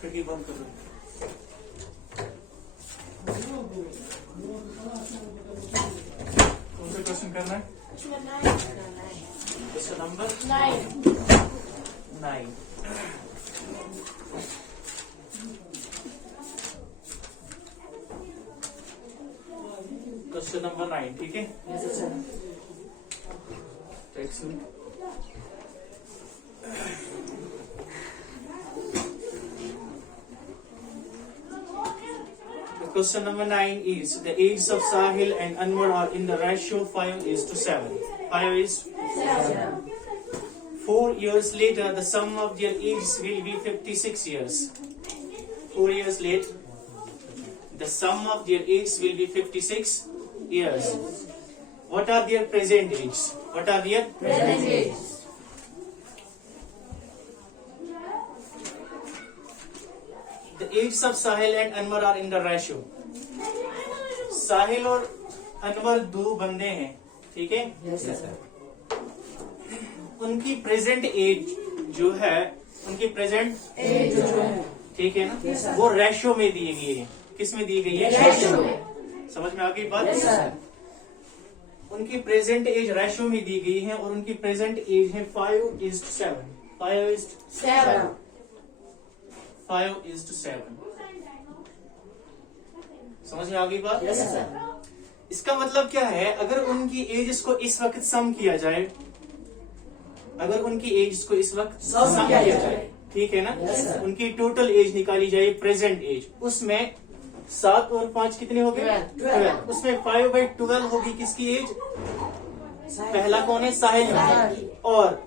खिड़की बंद कर दो। कौन सा क्वेश्चन करना है? Question number 9। क्वेश्चन नंबर 9, ठीक है। Question number 9 is the ages of Sahil and Anwar are in the ratio 5:7. 5:7. 4 years later, the sum of their ages will be 56 years. 4 years later, the sum of their ages will be 56 years. What are their present ages? What are their present ages? The ages of Sahil and Anwar are in the ratio. साहिल और अनवर दो बंदे हैं, ठीक है। उनकी present as जो है, उनकी प्रेजेंट एज जो है, ठीक है ना, वो रेशो में दी गई है। किस में दी गई है? रेशो में। समझ में आ गई बात? उनकी प्रेजेंट एज रेशो में दी गई है और उनकी प्रेजेंट एज है 5:7। 5:7। समझ में आ गई बात? इसका मतलब क्या है? अगर उनकी एज को इस वक्त सम किया जाए, अगर उनकी एज को इस वक्त सम किया जाए, ठीक है ना, उनकी टोटल एज निकाली जाए, प्रेजेंट एज, उसमें 7 और 5 कितने हो गए? 12। उसमें 5/12 होगी किसकी एज? पहला कौन है? साहिल। और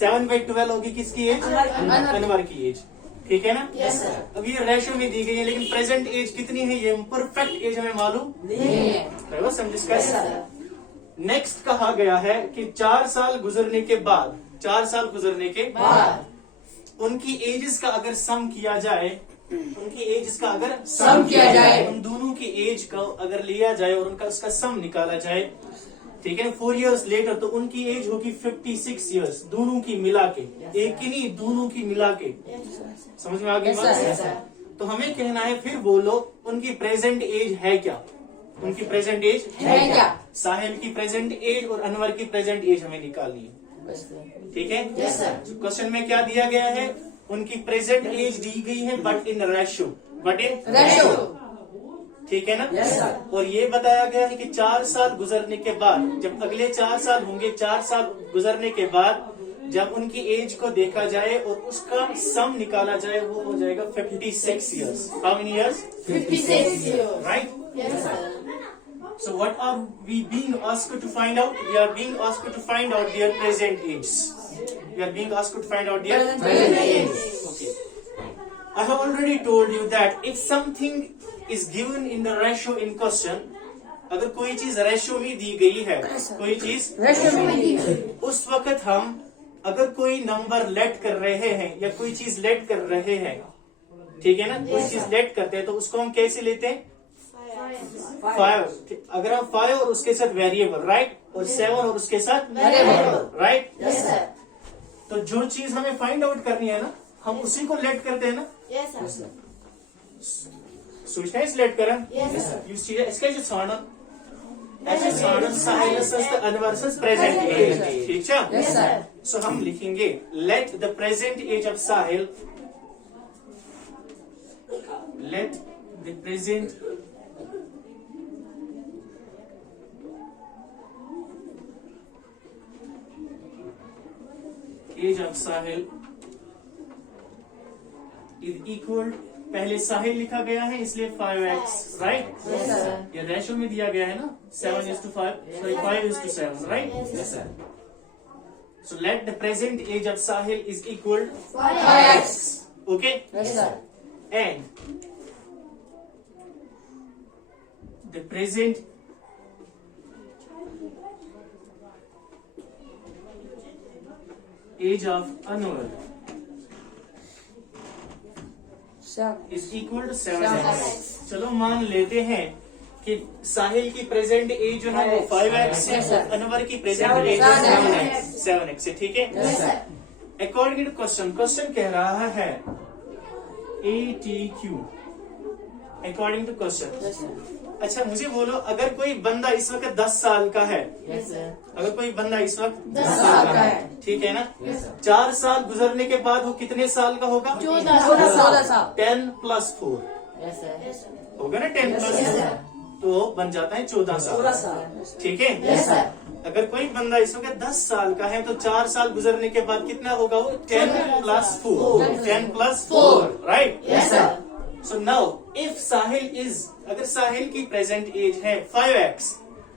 7/12 होगी किसकी एज? अनवर की एज, ठीक है ना। अब ये रेशो में दी गई है, लेकिन प्रेजेंट एज कितनी है ये परफेक्ट एज हमें मालूम नहीं है। नेक्स्ट कहा गया है कि 4 साल गुजरने के बाद, 4 साल गुजरने के बाद उनकी एजेस का अगर सम किया जाए, उनकी एजेस का अगर सम किया जाए, उन दोनों की एज को अगर लिया जाए और उनका उसका सम निकाला जाए, ठीक है, 4 years लेटर, तो उनकी एज होगी 56 years, दोनों की मिला के। एक की नहीं, दोनों की मिला के। समझ में आ गई बात? तो हमें कहना है, फिर बोलो उनकी प्रेजेंट एज है क्या? उनकी प्रेजेंट एज है क्या? साहिल की प्रेजेंट एज और अनवर की प्रेजेंट एज हमें निकालनी है, ठीक है। क्वेश्चन में क्या दिया गया है? उनकी प्रेजेंट एज दी गई है बट इन रेशो, ठीक है ना। और ये बताया गया है कि 4 साल गुजरने के बाद, जब अगले 4 साल होंगे, 4 साल गुजरने के बाद जब उनकी एज को देखा जाए और उसका सम निकाला जाए, वो हो जाएगा 56 years। How many years? 56 years, right? Yes, sir. So what are we being asked to find out? We are being asked to find out their present age. We are being asked to find out their present age. Okay. I have already told you that if something is given in the ratio in question, अगर कोई चीज ratio में दी गई है, कोई चीज ratio में दी गई, उस वक्त हम अगर कोई नंबर लेट कर रहे हैं या कोई चीज लेट कर रहे हैं, ठीक है ना, कोई चीज लेट करते हैं, तो उसको हम कैसे लेते हैं? 5। अगर हम 5 और उसके साथ वेरिएबल, राइट, और 7 और उसके साथ वेरिएबल, राइट, तो जो चीज हमें फाइंड आउट करनी है ना, हम उसी को लेट करते हैं ना। सोचना है लेट करें, इसका जो छानन साहिल अनवर प्रेजेंट एज, ठीक है। सो हम लिखेंगे let the present age of Sahil, let the present age of Sahil is equal, पहले साहिल लिखा गया है इसलिए 5x, राइट। ये रेशो में दिया गया है ना, 7:5, sorry 5:7, right. So let the present age of Sahil is equal 5x. Okay? Yes, sir. And the present age of Anwar is equal to 7x. चलो मान लेते हैं कि साहिल की प्रेजेंट एज जो है वो 5x है, अनवर की प्रेजेंट एज 7x है, ठीक है। अकॉर्डिंग टू क्वेश्चन कह रहा है ATQ अकॉर्डिंग टू क्वेश्चन। अच्छा मुझे बोलो, अगर कोई बंदा इस वक्त 10 साल का है, Yes, sir. अगर कोई बंदा इस वक्त 10 साल का है, ठीक है ना, Yes, sir. 4 साल गुजरने के बाद वो कितने साल का होगा? 14 साल. 10 + 4 Yes, sir. होगा ना, 10 + Yes, 4 sir. तो बन जाता है 14 साल। ठीक है। Yes, sir. अगर कोई बंदा इस वक्त 10 साल का है तो 4 साल गुजरने के बाद कितना होगा वो? 10 + 4 10 + 4 right. Yes, sir. So now if Sahil is, अगर साहिल की प्रेजेंट एज है 5x,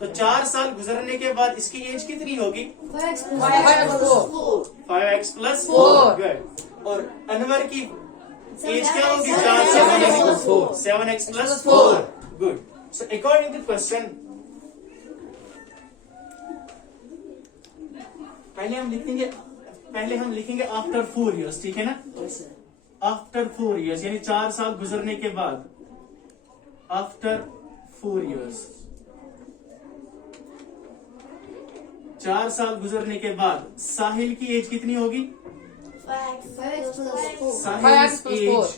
तो 4 साल गुजरने के बाद इसकी एज कितनी होगी? 5x + 5x + 4. गुड। और अनवर की एज क्या होगी? 4 साल 7x + 4 good. So according to question, पहले हम लिखेंगे आफ्टर 4 इयर्स, ठीक है ना? Yes, sir. आफ्टर 4 इयर्स यानी 4 साल गुजरने के बाद, आफ्टर 4 इयर्स 4 साल गुजरने के बाद साहिल की एज कितनी होगी? 5x + 4. Sahil 5x + age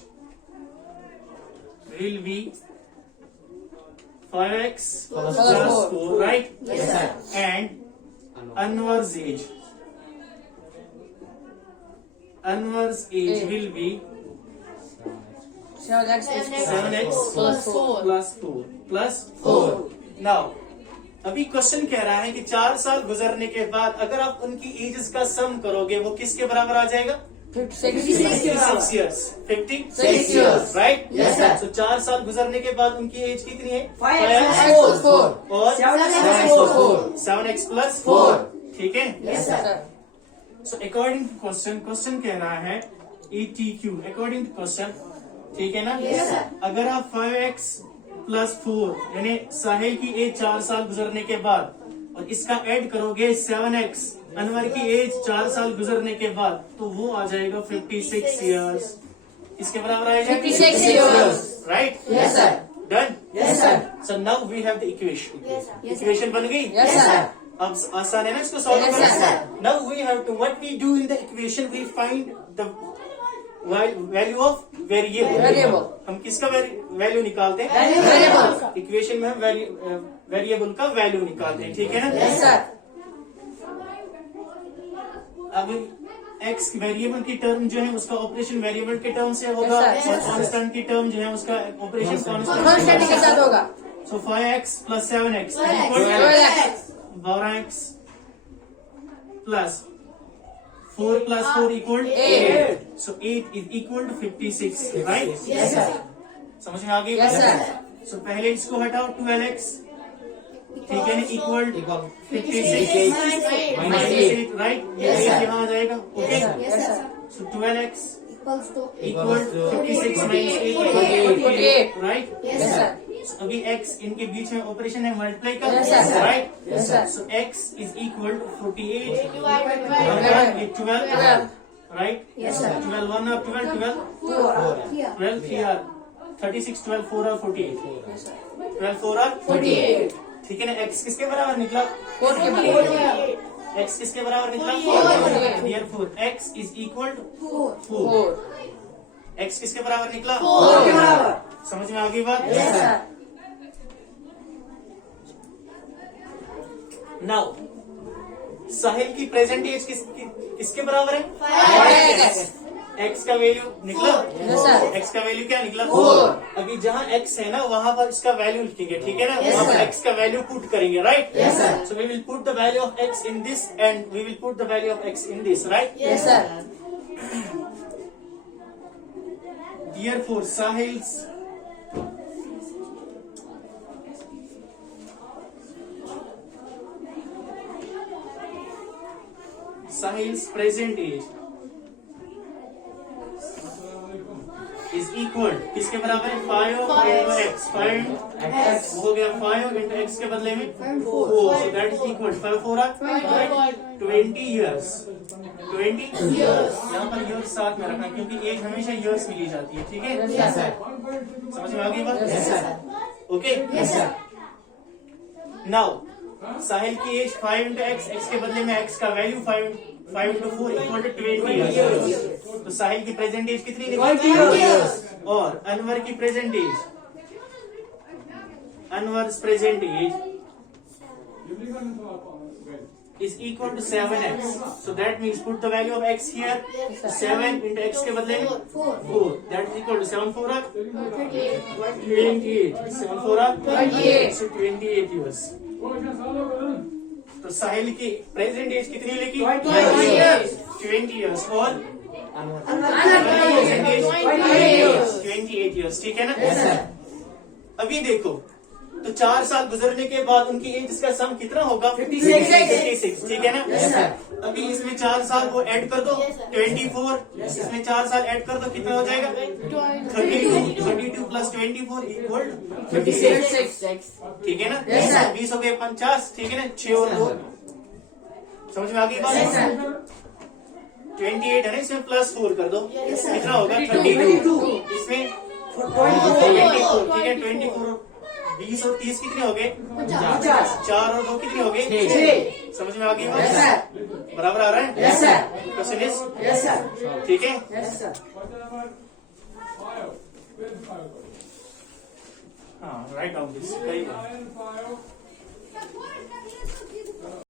will be 5x + + 4 right. Yes, sir. And Anwar's age Age. will be 7x + 7x + 4. plus 4. Now, अभी क्वेश्चन कह रहा है कि 4 साल गुजरने के बाद अगर आप उनकी एजेस का सम करोगे वो किसके बराबर आ जाएगा? 56 56 years. 56 years. Right? Yes, sir. So 4 साल गुजरने के बाद उनकी एज कितनी है? 5x + 4. और 7x + 4. 7x + 4. ठीक है। Yes, sir. So according to question कह रहा है ATQ अकॉर्डिंग टू क्वेश्चन, ठीक है ना? Yes, sir. अगर आप 5x + 4 यानी साहिल की एज 4 साल गुजरने के बाद और इसका ऐड करोगे 7x अनवर की एज 4 साल गुजरने के बाद, तो वो आ जाएगा 56 इयर्स। इसके बराबर आएगा 56 years. Right. Yes, sir. Done. Yes, sir. So now we have the equation. Yes, sir. Equation बन गई। Yes, sir. अब आसान है ना इसको सॉल्व Yes, करना? sir. Now we have to, what we do in the equation, we find the value of variable. हम किसका वैल्यू निकालते हैं? Variable. इक्वेशन में हम वेरिएबल का वैल्यू निकालते हैं, ठीक है ना? Yes, sir. अब x वेरिएबल की टर्म जो है उसका ऑपरेशन वेरिएबल के टर्म से होगा, Yes, sir. और कांस्टेंट की टर्म जो है उसका ऑपरेशन कांस्टेंट कांस्टेंट के साथ होगा। सो 5x + 7x 12x. 12x plus 4 + 4 equal 8. So 8 is equal to 56, right? Yes, sir. समझ में आ गई? Yes, sir. So पहले इसको हटाओ 12x, ठीक है ना, इक्वल 56 -8, राइट? Yes, sir. यहाँ आ जाएगा, okay? Yes, sir. So 12x Equals to. Equal 56 - 8 48, right? Yes, sir. अभी x इनके बीच में ऑपरेशन है मल्टीप्लाई का, Yes, sir. Right? Yes, sir. So x is equal to 48 Divided by. ये 12 राइट? Yes, sir. 12 1 और 12 Here. 12 3 are 36 12 4 और 48 12 4 और 48. ठीक है ना? x किसके बराबर निकला? 4 के बराबर। x किसके बराबर निकला? 48. Therefore x is equal to 4. 4 x किसके बराबर निकला? 4 के बराबर. समझ में आ गई बात? Yes, sir. नाउ साहिल की प्रेजेंट एज किसके बराबर है? 5x. x का वैल्यू निकला? Yes, sir. x का वैल्यू क्या निकला? 4. अभी जहाँ x है ना वहाँ पर इसका वैल्यू लिखेंगे, ठीक है ना? Yes, वहाँ पर sir. x का वैल्यू पुट करेंगे, right? Yes, sir. So we will put the value of x in this and we will put the value of x in this, right? Yes, sir. Therefore Sahil's present age is equal, किसके बराबर है? 5 into x. 5 हो गया 5 into x के बदले में 4. So that is equal 5 4 are 20 years. 20 years. यहाँ पर years साथ में रखना क्योंकि एज हमेशा years में ली जाती है, ठीक है? Yes, sir. समझ में आ गई बात? Yes, sir. Okay? Yes, sir. Now Sahil की एज 5 into x, x के बदले में x का value 5 5 into 4 equal to 20 years. तो साहिल की प्रेजेंट एज कितनी लिखी? 20 years. और अनवर की present age, Anwar's present age is equal to 7x. So that means put the value of x here. 7 into x के बदले 4. That is equal to 7 4 are 28. 7 4 are 28. So 28 years. तो साहिल की प्रेजेंट एज कितनी लिखी? 20 years. 20 years. और Another 28 years. ठीक है ना? अभी देखो, तो 4 साल गुजरने के बाद उनकी एज का सम कितना होगा? 56. ठीक है ना? अभी इसमें 4 साल को ऐड कर दो, 24. इसमें 4 साल ऐड कर दो, कितना हो जाएगा? 32 प्लस 24 इक्वल 56. ठीक है ना? Yes, sir. 20 हो गए 50. ठीक है ना? 6 और 2 समझ में आ गई बात? 28 है ना, इसमें प्लस 4 कर दो, कितना होगा? 32. इसमें 24. ठीक है, 24 20 और 30 कितने हो गए? 4 और 2 कितने हो गए? 6. समझ में आ गई बात? बराबर आ रहा है? क्वेश्चन इज ठीक है? हाँ, राइट डाउन दिस.